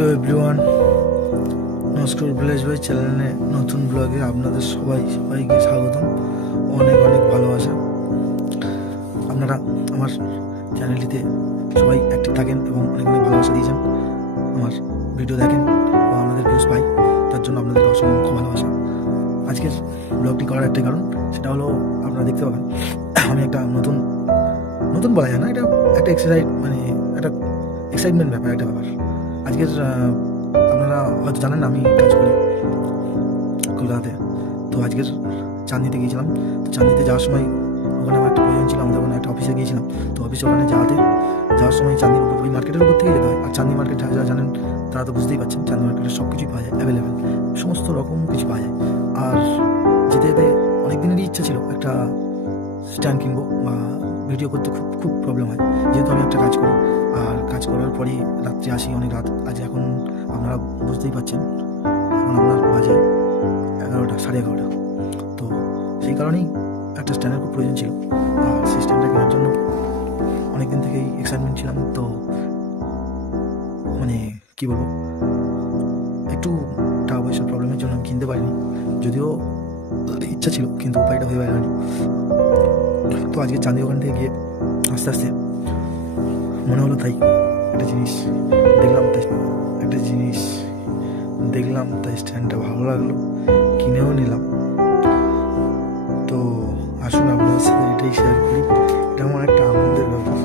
Hello everyone নমস্কার village ভাই চ্যানেলে নতুন ব্লগে আপনাদের সবাই, সবাইকে স্বাগতম। অনেক অনেক ভালোবাসা। আপনারা আমার চ্যানেলটিতে সবাই অ্যাক্টিভ থাকেন এবং অনেক অনেক ভালোবাসা দিয়েছেন। আমার ভিডিও দেখেন এবং আপনাদের ভিউজ পাই, তার জন্য আপনাদের অসংখ্য ভালোবাসা। আজকের ব্লগটি করার একটাই কারণ, সেটা হলো আপনারা দেখতে পাবেন, আমি একটা নতুন নতুন বলা যায় না, এটা একটা এক্সারসাইজ মানে একটা এক্সাইটমেন্ট ব্যাপার, একটা ব্যাপার। আজকের আপনারা হয়তো জানেন আমি কাজ করি কলকাতাতে। তো আজকের চাঁদনিতে গিয়েছিলাম। তো চাঁদনিতে যাওয়ার সময় ওখানে আমার একটা প্রয়োজন ছিল, আমাদের ওখানে একটা অফিসে গিয়েছিলাম। তো অফিসে ওখানে যাওয়াতে, যাওয়ার সময় উপর ওই মার্কেটের উপর থেকে যেতে হয়। আর চাঁদনি মার্কেট যারা জানেন, তারা তো বুঝতেই পারছেন, চাঁদনি মার্কেটে সব কিছুই পাওয়া যায় অ্যাভেলেবেল সমস্ত রকম কিছু পাওয়া যায়। আর যেতে যেতে অনেক দিনেরই ইচ্ছা ছিল একটা স্ট্যান্ড কিনবো বা ভিডিও করতে খুব খুব প্রবলেম হয়। যেহেতু আমি একটা কাজ করি, আর কাজ করার পরেই রাত্রে আসি অনেক রাত। আজ এখন আপনারা বুঝতেই পারছেন, এখন আপনার বাজে এগারোটা, সাড়ে এগারোটা। তো সেই কারণেই একটা স্ট্যান্ডের খুব প্রয়োজন ছিল। আর সেই স্ট্যান্ডটা কেনার জন্য অনেক দিন থেকেই এক্সাইটমেন্ট ছিলাম। তো মানে কি বলব, একটু টাকা পয়সার প্রবলেমের জন্য আমি কিনতে পারিনি। যদিও ইচ্ছা ছিল, কিন্তু উপায়টা হয়ে পারেনি তো আজকে চাঁদি ওখান থেকে গিয়ে আস্তে আস্তে মনে হলো তাই একটা জিনিস দেখলাম তাই, একটা জিনিস দেখলাম তাই স্ট্যান্ডটা ভালো লাগল, কিনেও নিলাম। তো আসুন, আপনাদের সাথে এটাই শেয়ার করি, এটা আমার একটা আনন্দের ব্যাপার।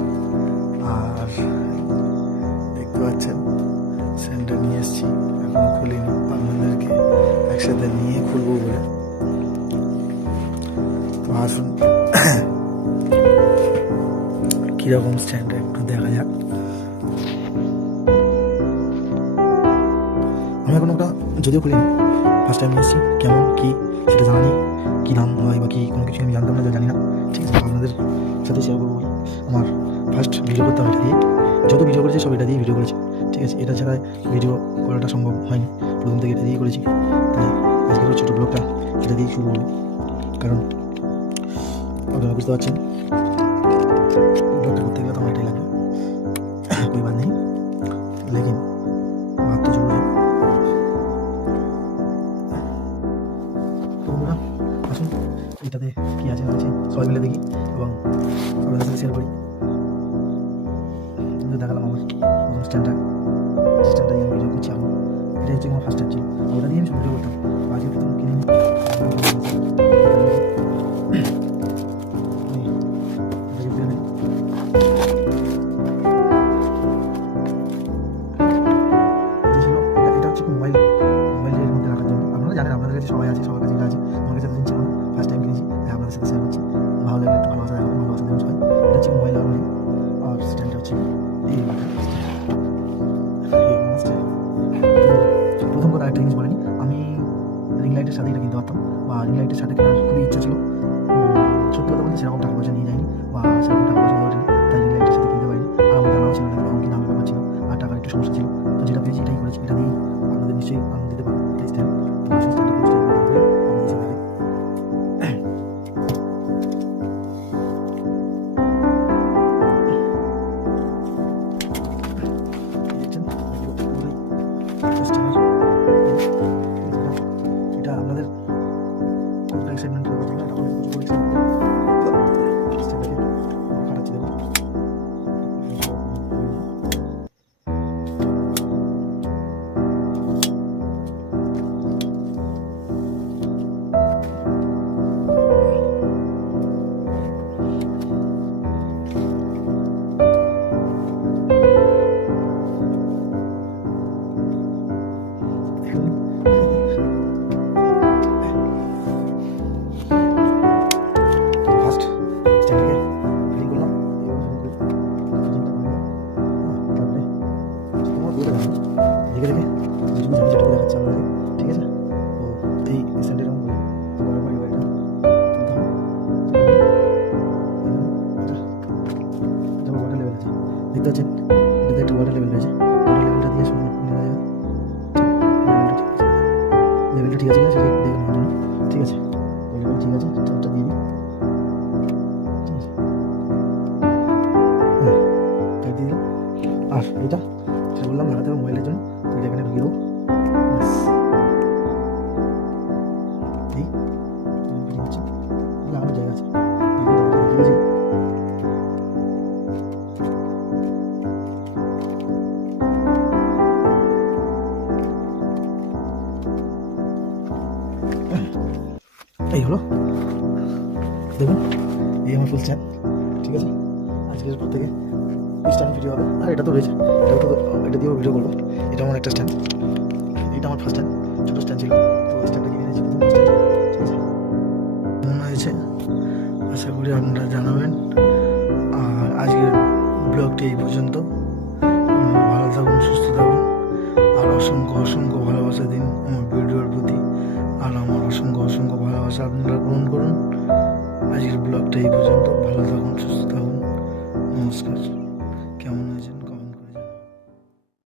আর দেখতে পাচ্ছেন, স্ট্যান্ডটা নিয়ে এসেছি, এখনও খুলিনি, আপনাদেরকে একসাথে নিয়ে খুলবো বলে। তো আসুন। কীরকম স্ট্যান্ডটা একটু দেখা যাক। আমি এখন ওটা যদিও খুলিনি। ফার্স্ট টাইম এসেছি। কেমন, কী, সেটা জানা নেই। কী নাম হয় বা কী, কোনো কিছু আমি জানতাম না জানি না। ঠিক আছে আপনাদের সাথে শেয়ার করব আমার ফার্স্ট ভিডিও করতাম এটা দিয়ে। যত ভিডিও করেছি, সব এটা দিয়ে ভিডিও করেছি। ঠিক আছে, এটা ছাড়া ভিডিও করাটা সম্ভব হয়নি। প্রথম থেকে এটা দিয়ে করেছি। তাই আজকের ছোটো ব্লগটা এটা দিয়েই শুরু হলো কারণ আপনারা বুঝতে পারছেন ব্লগটা করতে গেলে তো আমার এটাই লাগবে कोई बात नहीं लेकिन बात तो जरूर है তো বন্ধুরা আসুন এটাতে কী আছে না আছে সবাই মিলে দেখি এবং আপনাদের সাথে শেয়ার করি কিন্তু দেখালাম আমার প্রথম স্ট্যান্ডটা স্ট্যান্ডটা দিয়ে আমি ভিডিও করছি এখন এটা হচ্ছে আমার ফার্স্ট স্ট্যান্ড ছিল আর ওটা দিয়ে আমি সব ভিডিও করতাম আজকে প্রথম কিনে করছি ভালো লাগলে একটু ভালোবাসা দেখাবো ভালোবাসা দেবেন সবাই। এটা হচ্ছে মোবাইল আর আর স্ট্যান্ডটা হচ্ছে এই প্রথম কথা একটা জিনিস বলেনি আমি রিং লাইটের সাথে এটা কিনতে পারতাম। বা রিং লাইটের সাথে কেনার খুবই ইচ্ছা ছিল। সত্যি কথা বলতে সেরকম টাকা পয়সা নিয়ে যায়নি বা সেরকম টাকা পয়সা হয়ে ওঠেনি তাই রিং লাইটের সাথে কিনতে পারিনি। আর আমার জানাও ছিল না কীরকম কী দামের ব্যাপার ছিল। আর টাকার একটু সমস্যা ছিল। তো যেটা পেয়েছি এটাই করেছি। এটা দিয়েই আপনাদের নিশ্চয়ই আনন্দ দিতে পারব। এটাই স্ট্যান্ড দেখে যেটুকু জানি যেটুকু দেখাচ্ছে আপনাদের ঠিক আছে তো এই স্ট্যান্ডের এরকম করি করার পরে এবার এটা তুলতে হবে। এটা এটা ওয়াটার লেভেল আছে দেখতে পাচ্ছেন এটাতে একটা ওয়াটার লেভেল রয়েছে ওয়াটার লেভেলটা দিয়ে সমান নেওয়া যাবে লেভেলটা ঠিক আছে লেভেলটা ঠিক আছে কিনা সেটা দেখে নেওয়ার জন্য ঠিক আছে লেভেল ঠিক আছে চারটা দিয়ে দিই ঠিক আছে হুম, চার দিয়ে দিলাম আর এটা দেখুন, এই আমার ফুল চ্যান ঠিক আছে? আজকের পর থেকে স্ট্যান্ড ভিডিও হবে। আর এটা তো রয়েছে, এটাও তো, এটা দিয়েও ভিডিও করব। এটা আমার একটা স্ট্যান্ড এটা আমার ফার্স্ট স্ট্যান্ড ছোটো স্ট্যান্ড ছিল। তো স্ট্যান্ডটা কিনে কেমন হয়েছে? আশা করি আপনারা জানাবেন। আর আজকের ব্লগটি এই পর্যন্ত। ভালো থাকুন, সুস্থ থাকুন। আর অসংখ্য অসংখ্য ভালোবাসা দিন আমার ভিডিওর প্রতি। ভালোবাসা আপনারা গ্রহণ করুন। আজকের ব্লগটা এই পর্যন্ত। ভালো থাকুন সুস্থ থাকুন। নমস্কার।